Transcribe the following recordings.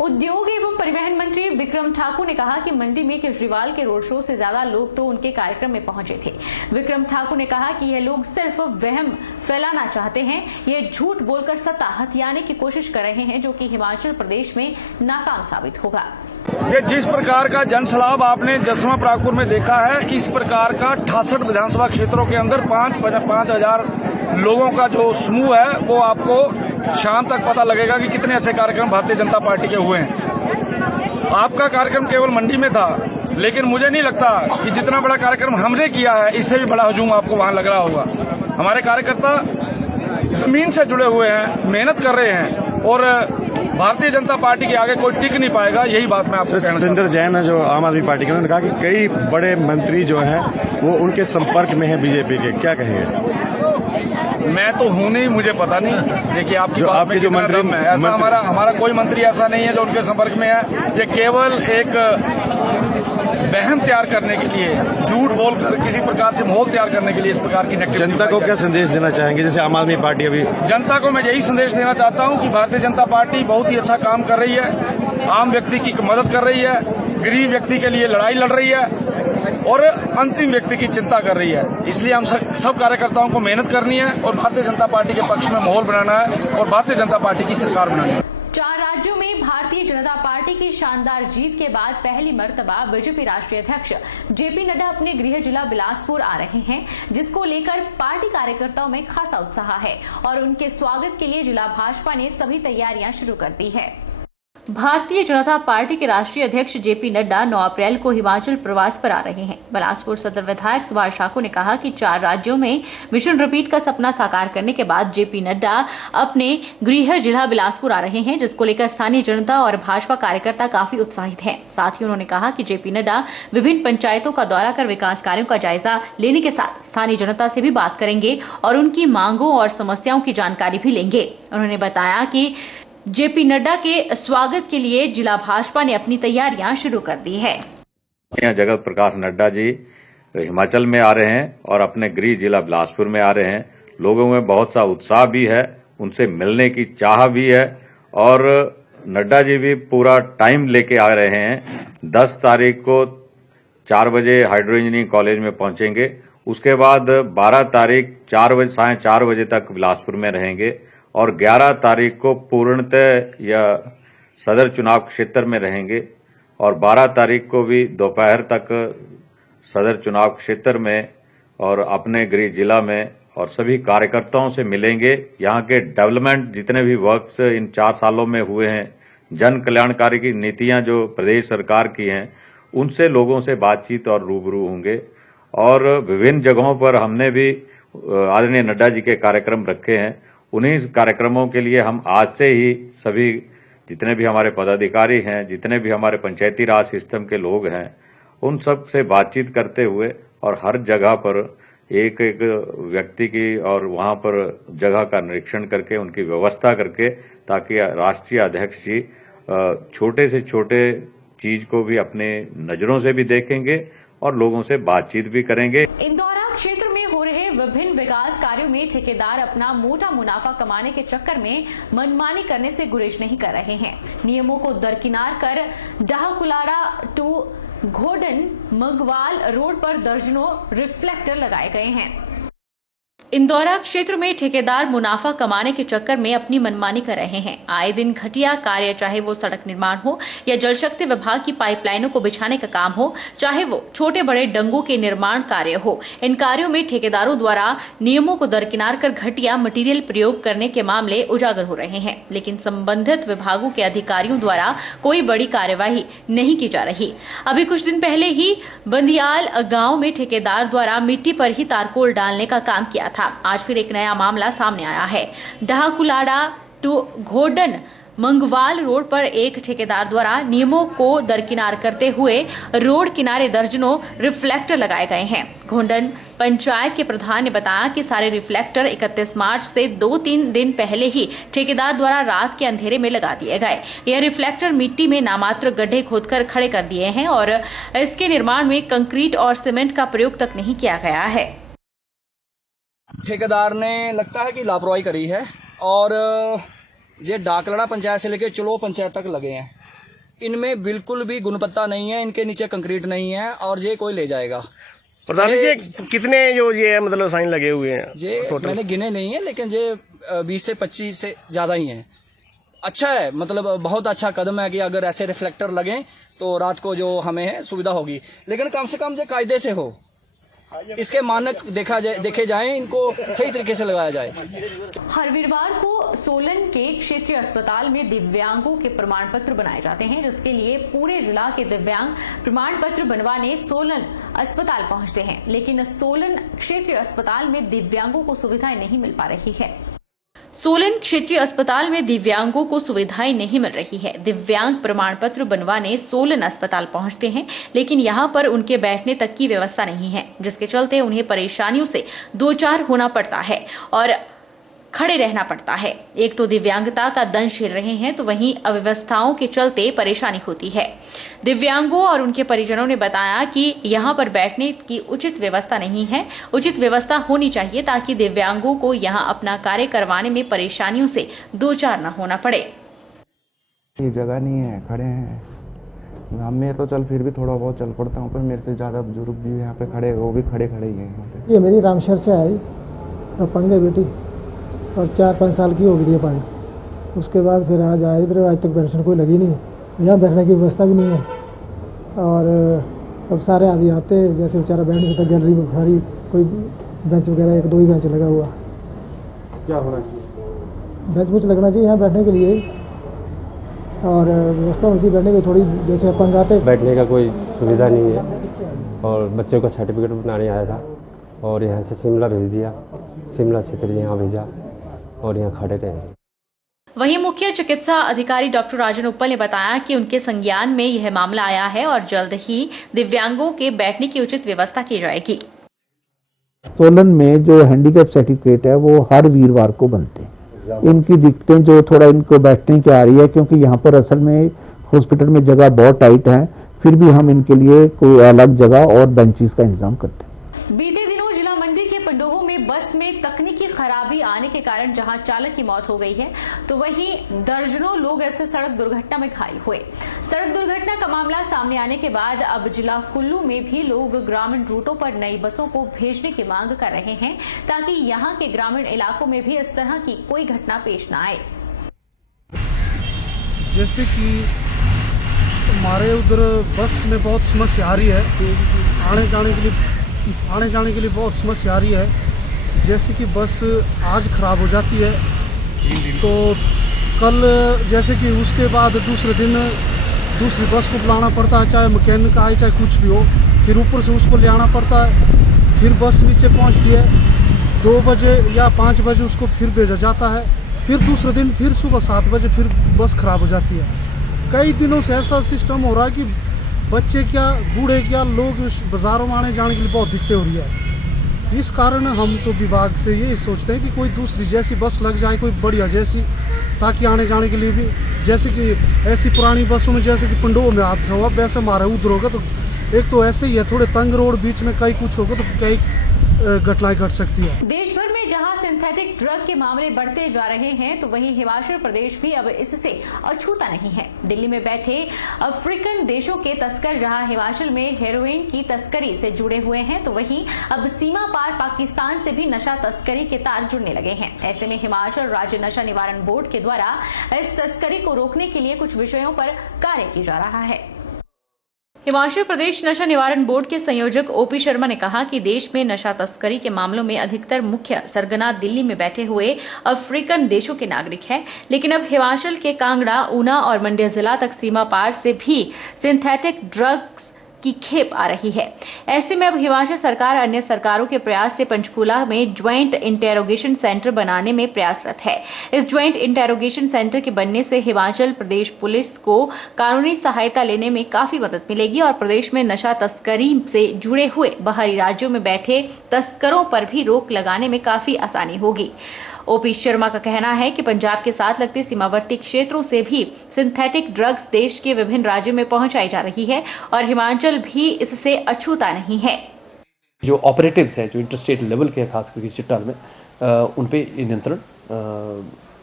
उद्योग एवं परिवहन मंत्री विक्रम ठाकुर ने कहा कि मंडी में केजरीवाल के रोड शो से ज्यादा लोग तो उनके कार्यक्रम में पहुंचे थे। विक्रम ठाकुर ने कहा कि यह लोग सिर्फ वहम फैलाना चाहते हैं, ये झूठ बोलकर सत्ता हथियाने की कोशिश कर रहे हैं, जो कि हिमाचल प्रदेश में नाकाम साबित होगा। ये जिस प्रकार का जनसलाब आपने जसवां परागपुर में देखा है, इस प्रकार का 68 विधानसभा क्षेत्रों के अंदर 5,000 लोगों का जो समूह है, वो आपको शाम तक पता लगेगा कि कितने अच्छे कार्यक्रम भारतीय जनता पार्टी के हुए हैं। आपका कार्यक्रम केवल मंडी में था, लेकिन मुझे नहीं लगता कि जितना बड़ा कार्यक्रम हमने किया है, इससे भी बड़ा हजूम आपको वहां लग रहा होगा। हमारे कार्यकर्ता जमीन से जुड़े हुए हैं, मेहनत कर रहे हैं और भारतीय जनता पार्टी के आगे कोई टिक नहीं पाएगा। यही बात मैं आपसे कहना चाहता हूं। सतेंद्र जैन जो आम आदमी पार्टी के, उन्होंने कहा कि कई बड़े मंत्री जो हैं वो उनके संपर्क में हैं बीजेपी के, क्या कहेंगे? मैं तो हूं नहीं, मुझे पता नहीं। देखिए आपकी जो बात आपके में जो मंत्री है, ऐसा हमारा कोई मंत्री ऐसा नहीं है जो उनके संपर्क में है। ये केवल एक वहम तैयार करने के लिए, झूठ बोलकर किसी प्रकार से माहौल तैयार करने के लिए इस प्रकार की नेगेटिविटी। जनता को क्या संदेश देना चाहेंगे? जैसे आम आदमी पार्टी अभी जनता को मैं यही संदेश देना चाहता हूं कि भारतीय जनता पार्टी बहुत ही अच्छा काम कर रही है, आम व्यक्ति की मदद कर रही है, गरीब व्यक्ति के लिए लड़ाई लड़ रही है और अंतिम व्यक्ति की चिंता कर रही है। इसलिए हम सब कार्यकर्ताओं को मेहनत करनी है और भारतीय जनता पार्टी के पक्ष में माहौल बनाना है और भारतीय जनता पार्टी की सरकार बनानी है। 4 राज्यों में भारतीय जनता पार्टी की शानदार जीत के बाद पहली मर्तबा बीजेपी राष्ट्रीय अध्यक्ष जेपी नड्डा अपने गृह जिला बिलासपुर आ रहे हैं, जिसको लेकर पार्टी कार्यकर्ताओं में खासा उत्साह है और उनके स्वागत के लिए जिला भाजपा ने सभी तैयारियां शुरू कर दी है। भारतीय जनता पार्टी के राष्ट्रीय अध्यक्ष जेपी नड्डा 9 अप्रैल को हिमाचल प्रवास पर आ रहे हैं। बिलासपुर सदर विधायक सुभाष ठाकुर ने कहा कि 4 राज्यों में मिशन रिपीट का सपना साकार करने के बाद जेपी नड्डा अपने गृह जिला बिलासपुर आ रहे हैं, जिसको लेकर स्थानीय जनता और भाजपा कार्यकर्ता काफी उत्साहित हैं। साथ ही उन्होंने कहा कि जेपी नड्डा विभिन्न पंचायतों का दौरा कर विकास कार्यों का जायजा लेने के साथ स्थानीय जनता से भी बात करेंगे और उनकी मांगों और समस्याओं की जानकारी भी लेंगे। उन्होंने बताया कि जेपी नड्डा के स्वागत के लिए जिला भाजपा ने अपनी तैयारियां शुरू कर दी है। जगत प्रकाश नड्डा जी हिमाचल में आ रहे हैं और अपने गृह जिला बिलासपुर में आ रहे हैं। लोगों में बहुत सा उत्साह भी है, उनसे मिलने की चाह भी है और नड्डा जी भी पूरा टाइम लेके आ रहे हैं। 10 तारीख को 4 बजे हाइड्रो इंजीनियरिंग कॉलेज में पहुंचेंगे। उसके बाद 12 तारीख 4 बजे साढ़े 4 बजे तक बिलासपुर में रहेंगे और 11 तारीख को पूर्णतः या सदर चुनाव क्षेत्र में रहेंगे और 12 तारीख को भी दोपहर तक सदर चुनाव क्षेत्र में और अपने गृह जिला में और सभी कार्यकर्ताओं से मिलेंगे। यहाँ के डेवलपमेंट जितने भी वर्क्स इन 4 सालों में हुए हैं, जन कल्याणकारी की नीतियां जो प्रदेश सरकार की हैं, उनसे लोगों से बातचीत और रूबरू होंगे। और विभिन्न जगहों पर हमने भी आदरणीय नड्डा जी के कार्यक्रम रखे हैं। उन्हीं कार्यक्रमों के लिए हम आज से ही सभी जितने भी हमारे पदाधिकारी हैं, जितने भी हमारे पंचायती राज सिस्टम के लोग हैं, उन सब से बातचीत करते हुए और हर जगह पर एक एक व्यक्ति की और वहां पर जगह का निरीक्षण करके उनकी व्यवस्था करके, ताकि राष्ट्रीय अध्यक्ष जी छोटे से छोटे चीज को भी अपने नजरों से भी देखेंगे और लोगों से बातचीत भी करेंगे। इंदौरा क्षेत्र में हो रहे विभिन्न विकास कार्यों में ठेकेदार अपना मोटा मुनाफा कमाने के चक्कर में मनमानी करने से गुरेज नहीं कर रहे हैं। नियमों को दरकिनार कर डाहकुलाड़ा टू घोडन मगवाल रोड पर दर्जनों रिफ्लेक्टर लगाए गए हैं। इंदौरा क्षेत्र में ठेकेदार मुनाफा कमाने के चक्कर में अपनी मनमानी कर रहे हैं। आए दिन घटिया कार्य, चाहे वो सड़क निर्माण हो या जल शक्ति विभाग की पाइपलाइनों को बिछाने का काम हो, चाहे वो छोटे बड़े डंगों के निर्माण कार्य हो, इन कार्यों में ठेकेदारों द्वारा नियमों को दरकिनार कर घटिया मटेरियल प्रयोग करने के मामले उजागर हो रहे हैं। लेकिन संबंधित विभागों के अधिकारियों द्वारा कोई बड़ी कार्यवाही नहीं की जा रही। अभी कुछ दिन पहले ही बंदियाल गाँव में ठेकेदार द्वारा मिट्टी पर ही तारकोल डालने का काम किया था। आज फिर एक नया मामला सामने आया है। डाहकुलाड़ा टू घोडन मंगवाल रोड पर एक ठेकेदार द्वारा नियमों को दरकिनार करते हुए रोड किनारे दर्जनों रिफ्लेक्टर लगाए गए हैं। घोडन पंचायत के प्रधान ने बताया कि सारे रिफ्लेक्टर 31 मार्च से 2-3 दिन पहले ही ठेकेदार द्वारा रात के अंधेरे में लगा दिए गए। यह रिफ्लेक्टर मिट्टी में नामात्र गड्ढे खोदकर खड़े कर दिए हैं और इसके निर्माण में कंक्रीट और सीमेंट का प्रयोग तक नहीं किया गया है। ठेकेदार ने लगता है कि लापरवाही करी है और ये डाकलड़ा पंचायत से लेके चलो पंचायत तक लगे हैं, इनमें बिल्कुल भी गुणवत्ता नहीं है, इनके नीचे कंक्रीट नहीं है और ये कोई ले जाएगा। प्रधान जी कितने जो ये मतलब साइन लगे हुए हैं ये टोटल? मैंने गिने नहीं है, लेकिन ये 20 से 25 से ज्यादा ही है। अच्छा है, मतलब बहुत अच्छा कदम है कि अगर ऐसे रिफ्लेक्टर लगे तो रात को जो हमें सुविधा होगी, लेकिन कम से कम ये कायदे से हो, इसके मानक देखे जाएं, इनको सही तरीके से लगाया जाए। हर वीरवार को सोलन के क्षेत्रीय अस्पताल में दिव्यांगों के प्रमाण पत्र बनाए जाते हैं, जिसके लिए पूरे जिला के दिव्यांग प्रमाण पत्र बनवाने सोलन अस्पताल पहुंचते हैं, लेकिन सोलन क्षेत्रीय अस्पताल में दिव्यांगों को सुविधाएं नहीं मिल पा रही है। सोलन क्षेत्रीय अस्पताल में दिव्यांगों को सुविधाएं नहीं मिल रही है। दिव्यांग प्रमाण पत्र बनवाने सोलन अस्पताल पहुंचते हैं, लेकिन यहां पर उनके बैठने तक की व्यवस्था नहीं है, जिसके चलते उन्हें परेशानियों से दो चार होना पड़ता है और खड़े रहना पड़ता है। एक तो दिव्यांगता का दंश झेल रहे हैं, तो वहीं अव्यवस्थाओं के चलते परेशानी होती है। दिव्यांगों और उनके परिजनों ने बताया कि यहाँ पर बैठने की उचित व्यवस्था नहीं है। उचित व्यवस्था होनी चाहिए ताकि दिव्यांगों को यहाँ अपना कार्य करवाने में परेशानियों से दो चार न होना पड़े। ये जगह नहीं है, खड़े हैं। मैं तो चल फिर भी थोड़ा बहुत चल पड़ता हूँ, पर मेरे से ज़्यादा बुजुर्ग भी यहाँ पे खड़े, वो भी खड़े ही है यहाँ पे। ये मेरी रामशहर से आई और पंगे बेटी और 4-5 साल की हो गई थी पानी। उसके बाद फिर आज आए इधर, आज तक पेंशन कोई लगी नहीं, यहाँ बैठने की व्यवस्था भी नहीं है। और अब सारे आदमी आते हैं, जैसे बेचारा बैठ नहीं सकता, गैलरी में सारी कोई बेंच वगैरह 1-2 ही बेंच लगा हुआ। क्या होना चाहिए? बेंच कुछ लगना चाहिए यहाँ बैठने के लिए, और व्यवस्था होनी चाहिए बैठने की थोड़ी, जैसे अपंग आते। बैठने का कोई सुविधा नहीं है और बच्चों का सर्टिफिकेट बनाने आया था और यहाँ से शिमला भेज दिया, शिमला से फिर यहाँ भेजा और यहाँ खड़े रहे। वहीं मुख्य चिकित्सा अधिकारी डॉक्टर राजन उप्पल ने बताया कि उनके संज्ञान में यह मामला आया है और जल्द ही दिव्यांगों के बैठने की उचित व्यवस्था की जाएगी। सोलन में जो हैंडीकैप सर्टिफिकेट है वो हर वीरवार को बनते हैं। इनकी दिक्कतें जो थोड़ा इनको बैठने की आ रही है, क्योंकि यहाँ पर असल में हॉस्पिटल में जगह बहुत टाइट है, फिर भी हम इनके लिए कोई अलग जगह और बेंचेस का इंतजाम करते हैं। बीते दिनों जिला मंडी के पंडोह में बस में तकनीकी खराबी आने के कारण जहां चालक की मौत हो गई है, तो वहीं दर्जनों लोग ऐसे सड़क दुर्घटना में घायल हुए। सड़क दुर्घटना का मामला सामने आने के बाद अब जिला कुल्लू में भी लोग ग्रामीण रूटों पर नई बसों को भेजने की मांग कर रहे हैं, ताकि यहां के ग्रामीण इलाकों में भी इस तरह की कोई घटना पेश न आए। जैसे कि हमारे उधर बस में बहुत समस्या आ रही है, आने जाने के लिए बहुत समस्या आ रही है। जैसे कि बस आज ख़राब हो जाती है तो कल जैसे कि उसके बाद दूसरे दिन दूसरी बस को बुलाना पड़ता है, चाहे मैकेनिक आए चाहे कुछ भी हो, फिर ऊपर से उसको ले आना पड़ता है। फिर बस नीचे पहुंचती है 2 बजे या 5 बजे, उसको फिर भेजा जाता है। फिर दूसरे दिन फिर सुबह 7 बजे फिर बस ख़राब हो जाती है। कई दिनों से ऐसा सिस्टम हो रहा है कि बच्चे क्या बूढ़े क्या लोग बाज़ारों में आने जाने के लिए बहुत दिक्कतें हो रही है। इस कारण हम तो विभाग से यही सोचते हैं कि कोई दूसरी जैसी बस लग जाए, कोई बढ़िया जैसी, ताकि आने जाने के लिए भी, जैसे कि ऐसी पुरानी बसों में जैसे कि पंडोह में हादसा हुआ वैसे हमारा उधर होगा तो एक तो ऐसे ही है, थोड़े तंग रोड, बीच में कहीं कुछ होगा तो कई घटनाएं घट सकती है। देश भर में जहां सिंथेटिक ड्रग के मामले बढ़ते जा रहे हैं, तो वहीं हिमाचल प्रदेश भी अब इससे अछूता नहीं है। दिल्ली में बैठे अफ्रीकन देशों के तस्कर जहां हिमाचल में हेरोइन की तस्करी से जुड़े हुए हैं, तो वहीं अब सीमा पार पाकिस्तान से भी नशा तस्करी के तार जुड़ने लगे हैं। ऐसे में हिमाचल राज्य नशा निवारण बोर्ड के द्वारा इस तस्करी को रोकने के लिए कुछ विषयों पर कार्य किया जा रहा है। हिमाचल प्रदेश नशा निवारण बोर्ड के संयोजक ओपी शर्मा ने कहा कि देश में नशा तस्करी के मामलों में अधिकतर मुख्य सरगना दिल्ली में बैठे हुए अफ्रीकन देशों के नागरिक हैं, लेकिन अब हिमाचल के कांगड़ा, ऊना और मंडी जिला तक सीमा पार से भी सिंथेटिक ड्रग्स की खेप आ रही है। ऐसे में अब हिमाचल सरकार अन्य सरकारों के प्रयास से पंचकूला में ज्वाइंट इंटेरोगेशन सेंटर बनाने में प्रयासरत है। इस ज्वाइंट इंटेरोगेशन सेंटर के बनने से हिमाचल प्रदेश पुलिस को कानूनी सहायता लेने में काफी मदद मिलेगी और प्रदेश में नशा तस्करी से जुड़े हुए बाहरी राज्यों में बैठे तस्करों पर भी रोक लगाने में काफी आसानी होगी। ओपी शर्मा का कहना है कि पंजाब के साथ लगते सीमावर्ती क्षेत्रों से भी सिंथेटिक ड्रग्स देश के विभिन्न राज्यों में पहुंचाई जा रही है और हिमाचल भी इससे अछूता नहीं है। जो ऑपरेटिव्स हैं, जो इंटरस्टेट लेवल के खास करके चिट्टा में, उन पे नियंत्रण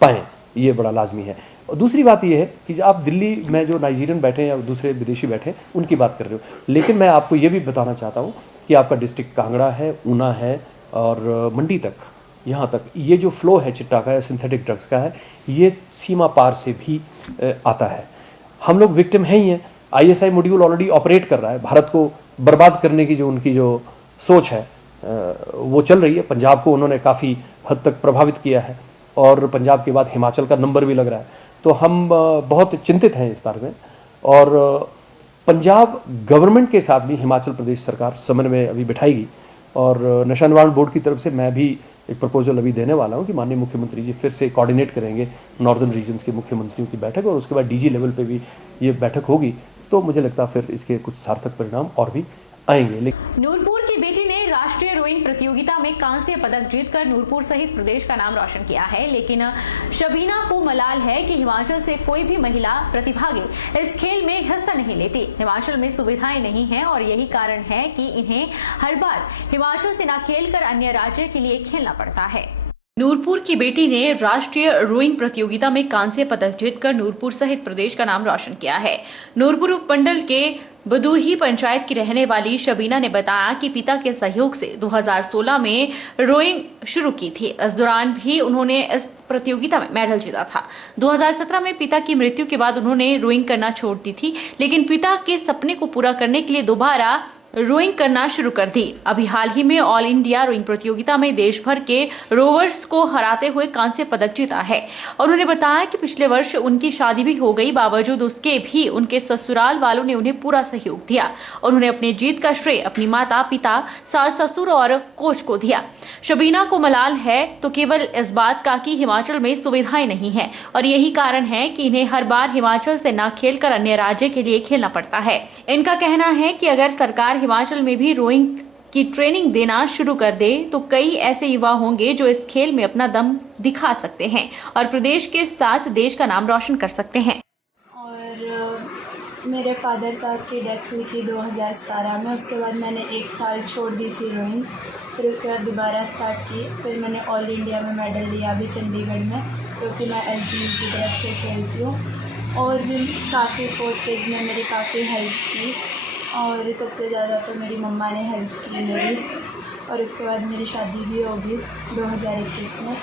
पाएं। ये बड़ा लाजमी है। और दूसरी बात ये है कि आप दिल्ली में जो नाइजीरियन बैठे हैं या दूसरे विदेशी बैठे हैं उनकी बात कर रहे हो, लेकिन मैं आपको ये भी बताना चाहता हूँ कि आपका डिस्ट्रिक्ट कांगड़ा है, ऊना है और मंडी तक, यहाँ तक ये जो फ्लो है चिट्टा का या सिंथेटिक ड्रग्स का है, ये सीमा पार से भी आता है। हम लोग विक्टिम हैं ही हैं। ISI मॉड्यूल ऑलरेडी ऑपरेट कर रहा है। भारत को बर्बाद करने की जो उनकी जो सोच है वो चल रही है। पंजाब को उन्होंने काफ़ी हद तक प्रभावित किया है और पंजाब के बाद हिमाचल का नंबर भी लग रहा है। तो हम बहुत चिंतित हैं इस बारे में और पंजाब गवर्नमेंट के साथ भी हिमाचल प्रदेश सरकार समन्वय अभी बिठाएगी और नशा निवारण बोर्ड की तरफ से मैं भी एक प्रपोजल अभी देने वाला हूं कि माननीय मुख्यमंत्री जी फिर से कोऑर्डिनेट करेंगे नॉर्दर्न रीजन्स के मुख्यमंत्रियों की बैठक और उसके बाद DG लेवल पे भी ये बैठक होगी। तो मुझे लगता है फिर इसके कुछ सार्थक परिणाम और भी आएंगे। नूरपुर की बेटी ने राष्ट्रीय रोइंग प्रतियोगिता में कांस्य पदक जीतकर नूरपुर सहित प्रदेश का नाम रोशन किया है, लेकिन शबीना को मलाल है कि हिमाचल से कोई भी महिला प्रतिभागी इस खेल में हिस्सा नहीं लेती। हिमाचल में सुविधाएं नहीं हैं और यही कारण है कि इन्हें हर बार हिमाचल से न खेलकर अन्य राज्य के लिए खेलना पड़ता है। नूरपुर की बेटी ने राष्ट्रीय रोइंग प्रतियोगिता में कांस्य पदक जीतकर नूरपुर सहित प्रदेश का नाम रोशन किया है। नूरपुर उपमंडल के बदूही पंचायत की रहने वाली शबीना ने बताया कि पिता के सहयोग से 2016 में रोइंग शुरू की थी। इस दौरान भी उन्होंने इस प्रतियोगिता में मेडल जीता था। 2017 में पिता की मृत्यु के बाद उन्होंने रोइंग करना छोड़ दी थी, लेकिन पिता के सपने को पूरा करने के लिए दोबारा रोइंग करना शुरू कर दी। अभी हाल ही में ऑल इंडिया रोइंग प्रतियोगिता में देश भर के रोवर्स को हराते हुए कांस्य पदक जीता है। उन्होंने बताया कि पिछले वर्ष उनकी शादी भी हो गई, बावजूद उसके भी उनके ससुराल वालों ने उन्हें पूरा सहयोग दिया। उन्होंने अपनी जीत का श्रेय अपनी माता, पिता, सास ससुर और कोच को दिया। शबीना को मलाल है तो केवल इस बात का कि हिमाचल में सुविधाएं नहीं है और यही कारण है कि इन्हें हर बार हिमाचल से न खेलकर अन्य राज्य के लिए खेलना पड़ता है। इनका कहना है कि अगर सरकार हिमाचल में भी रोइंग की ट्रेनिंग देना शुरू कर दे तो कई ऐसे युवा होंगे जो इस खेल में अपना दम दिखा सकते हैं और प्रदेश के साथ देश का नाम रोशन कर सकते हैं। और मेरे फादर साहब की डेथ हुई थी 2017 में। उसके बाद मैंने 1 साल छोड़ दी थी रोइंग, फिर उसके बाद दोबारा स्टार्ट की। फिर मैंने ऑल इंडिया में मेडल लिया अभी चंडीगढ़ में, क्योंकि मैं LTU की तरफ से खेलती हूँ। और भी काफ़ी कोचेज़ ने मेरी काफ़ी हेल्प की और सबसे ज़्यादा तो मेरी मम्मा ने हेल्प की मेरी। और उसके बाद मेरी शादी भी होगी 2021 में,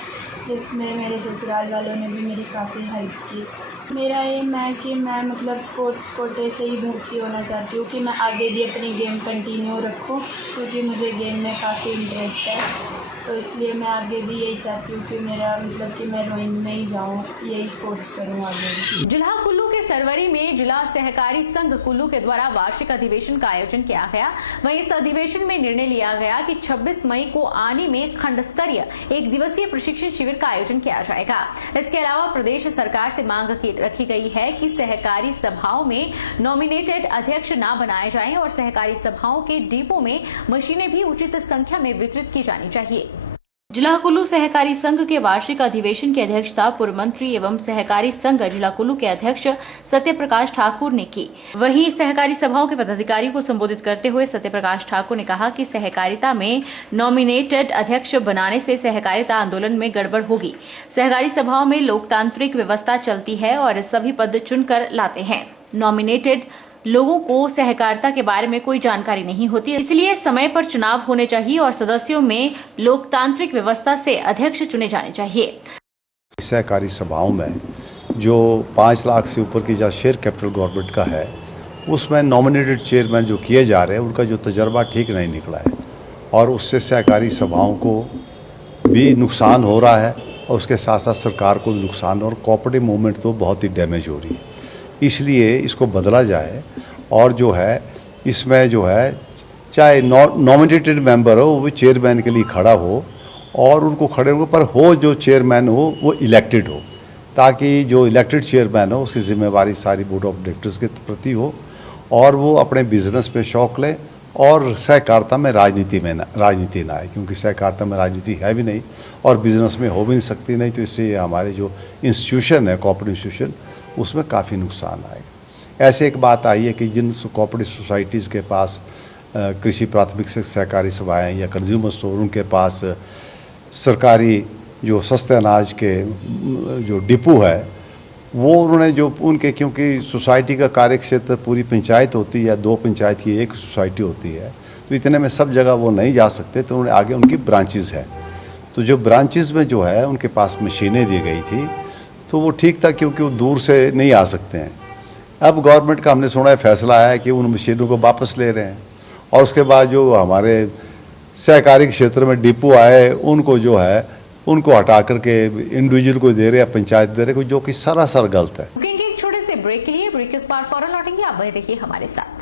जिसमें मेरे ससुराल वालों ने भी मेरी काफ़ी हेल्प की। मेरा एम है कि मैं मतलब स्पोर्ट्स कोटे से ही भर्ती होना चाहती हूँ कि मैं आगे भी अपनी गेम कंटिन्यू रखूँ, क्योंकि मुझे गेम में काफ़ी इंटरेस्ट है। तो इसलिए मैं आगे भी यही चाहती हूँ कि मेरा मतलब कि मैं रोइंग में ही जाऊँ, यही स्पोर्ट्स करूँ आगे। जिला कुल्लू के सरवरी में जिला सहकारी संघ कुल्लू के द्वारा वार्षिक अधिवेशन का आयोजन किया गया। वहीं इस अधिवेशन में निर्णय लिया गया कि 26 मई को आनी में खंड स्तरीय 1 दिवसीय प्रशिक्षण शिविर का आयोजन किया जाएगा। इसके अलावा प्रदेश सरकार से मांग रखी गई है कि सहकारी सभाओं में नॉमिनेटेड अध्यक्ष न बनाए जाएं और सहकारी सभाओं के डिपो में मशीनें भी उचित संख्या में वितरित की जानी चाहिए। जिला कुल्लू सहकारी संघ के वार्षिक अधिवेशन की अध्यक्षता पूर्व मंत्री एवं सहकारी संघ जिला कुल्लू के अध्यक्ष सत्य प्रकाश ठाकुर ने की। वहीं सहकारी सभाओं के पदाधिकारियों को संबोधित करते हुए सत्य प्रकाश ठाकुर ने कहा कि सहकारिता में नॉमिनेटेड अध्यक्ष बनाने से सहकारिता आंदोलन में गड़बड़ होगी। सहकारी सभाओं में लोकतांत्रिक व्यवस्था चलती है और सभी पद चुनकर लाते हैं। नॉमिनेटेड लोगों को सहकारिता के बारे में कोई जानकारी नहीं होती, इसलिए समय पर चुनाव होने चाहिए और सदस्यों में लोकतांत्रिक व्यवस्था से अध्यक्ष चुने जाने चाहिए। सहकारी सभाओं में जो 5 लाख से ऊपर की जो शेयर कैपिटल गवर्नमेंट का है, उसमें नॉमिनेटेड चेयरमैन जो किए जा रहे हैं उनका जो तजर्बा ठीक नहीं निकला है और उससे सहकारी सभाओं को भी नुकसान हो रहा है और उसके साथ साथ सरकार को भी नुकसान और कोऑपरेटिव मूवमेंट तो बहुत ही डैमेज हो रही है। इसलिए इसको बदला जाए और जो है इसमें जो है चाहे नॉमिनेटेड मेंबर हो वो भी चेयरमैन के लिए खड़ा हो और उनको खड़े होने पर हो जो चेयरमैन हो वो इलेक्टेड हो, ताकि जो इलेक्टेड चेयरमैन हो उसकी जिम्मेवारी सारी बोर्ड ऑफ डायरेक्टर्स के प्रति हो और वो अपने बिजनेस पे शौक ले और सहकारिता में राजनीति ना आए, क्योंकि सहकारिता में राजनीति है भी नहीं और बिजनेस में हो भी नहीं सकती। नहीं तो इससे हमारे जो इंस्टीट्यूशन है कोऑपरेटिव इंस्टीट्यूशन उसमें काफ़ी नुकसान आएगा। ऐसे एक बात आई है कि जिन कोऑपरेटिव सोसाइटीज़ के पास कृषि प्राथमिक से सहकारी सभाएँ या कंज्यूमर स्टोर, उनके पास सरकारी जो सस्ते अनाज के जो डिपो है वो उन्होंने जो उनके, क्योंकि सोसाइटी का कार्य क्षेत्र पूरी पंचायत होती है, 2 पंचायत की एक सोसाइटी होती है, तो इतने में सब जगह वो नहीं जा सकते, तो उन्होंने आगे उनकी ब्रांचेस है, तो जो ब्रांचेस में जो है उनके पास मशीनें दी गई थी, तो वो ठीक था क्योंकि वो दूर से नहीं आ सकते हैं। अब गवर्नमेंट का हमने सुना है फैसला है कि उन मशीनों को वापस ले रहे हैं, और उसके बाद जो हमारे सहकारी क्षेत्र में डिपो आए उनको जो है उनको हटा करके इंडिविजुअल को दे रहे हैं, पंचायत दे रहे हैं, जो कि सरासर गलत है। एक छोटे से ब्रेक के लिए, ब्रेक के उस पार फौरन लौटेंगे, आप वही देखिए हमारे साथ।